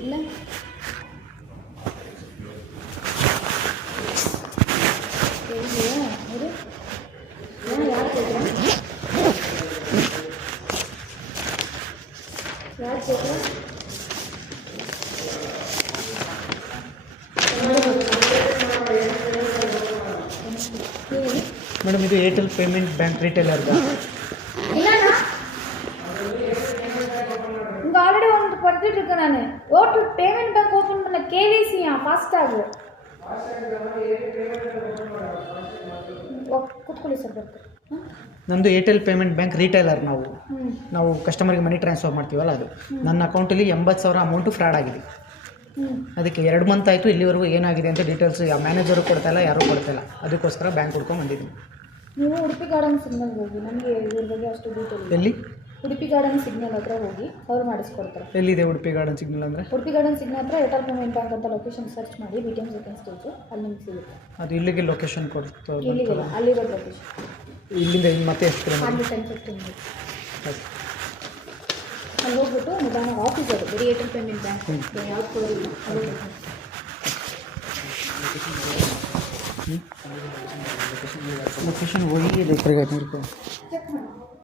ಇಲ್ಲ ಮೇಡಮ್ ಇದು Airtel payment bank ರಿಟೇಲರ್ದ. இங்கே ஆல்ரெடி ஒன்று படுத்துட்டு இருக்கேன் நான். ஓட்டல் பேமெண்ட் பேங்க் ஓப்பன் பண்ண கேவிசியா ஃபாஸ்ட்டாகு ಕೂತ್ಕೊಳ್ಳಿ ಸರ್ ಬರ್ತಾರೆ. ನಮ್ಮದು ಏರ್ಟೆಲ್ ಪೇಮೆಂಟ್ ಬ್ಯಾಂಕ್ ರಿಟೇಲರ್. ನಾವು ಕಸ್ಟಮರ್ಗೆ ಮನಿ ಟ್ರಾನ್ಸ್ಫರ್ ಮಾಡ್ತೀವಲ್ಲ ಅದು. ನನ್ನ ಅಕೌಂಟಲ್ಲಿ 80,000 ಅಮೌಂಟು ಫ್ರಾಡ್ ಆಗಿದೆ. ಅದಕ್ಕೆ 2 ಮಂತ್ ಆಯಿತು. ಇಲ್ಲಿವರೆಗೂ ಏನಾಗಿದೆ ಅಂತ ಡೀಟೇಲ್ಸ್ ಯಾವ ಮ್ಯಾನೇಜರು ಕೊಡ್ತಾಯಿಲ್ಲ, ಯಾರೂ ಕೊಡ್ತಾಯಿಲ್ಲ. ಅದಕ್ಕೋಸ್ಕರ ಬ್ಯಾಂಕ್ ಹುಡ್ಕೊಂಡು ಬಂದಿದ್ದೀನಿ. ನೀವು ಉಡುಪಿ ಗಾರ್ಡನ್ ಸಿಗ್ನಲ್ಗೆ ಹೋಗಿ, ನನಗೆ ಇದ್ರ ಬಗ್ಗೆ ಅಷ್ಟು ಡೀಟೇಲ್. ಎಲ್ಲಿ? ಉಡುಪಿ ಗಾರ್ಡನ್ ಸಿಗ್ನಲ್ ಹತ್ರ ಹೋಗಿ ಅವ್ರು ಮಾಡಿಸ್ಕೊಡ್ತಾರೆ. ಎಲ್ಲಿದೆ ಉಡುಪಿ ಗಾರ್ಡನ್ ಸಿಗ್ನಲ್ ಅಂದರೆ? ಉಡುಪಿ ಗಾರ್ಡನ್ ಸಿಗ್ನಲ್ ಹತ್ರ ಏರ್ಟೆಲ್ ಪೇಮೆಂಟ್ ಬ್ಯಾಂಕ್ ಅಂತ ಲೊಕೇಶನ್ ಸರ್ಚ್ ಮಾಡಿ BTM ಸೆಕೆಂಡ್ ಸ್ಟೇಜು ಅಲ್ಲಿ ನಿಮ್ಗೆ ಸಿಗುತ್ತೆ. ಅದು ಇಲ್ಲಿಗೆ ಲೊಕೇಶನ್ ಕೊಡ್ತು? ಇಲ್ಲಿಗೆಲ್ಲ ಅಲ್ಲಿರೋದು ಲೊಕೇಶನ್. ಇಲ್ಲಿಂದ ಮತ್ತೆ ಎಷ್ಟು ಅಲ್ಲಿ 10-15 ಮಿನಿಟ್ಸ್ ಅಲ್ಲಿ ಹೋಗ್ಬಿಟ್ಟು ನಿಧಾನ ಆಫೀಸ್ ಅದು ಬರೀ ಏರ್ಟೆಲ್ ಪೇಮೆಂಟ್ ಬ್ಯಾಂಕ್ ಯಾವ್ದು ಕೊಡೋದಿಲ್ಲ. ಲೊಕೇಶನ್ ಹೋಗಿ 2,500 ರೂಪಾಯಿ. ಚೆಕ್ ಮಾಡಿ.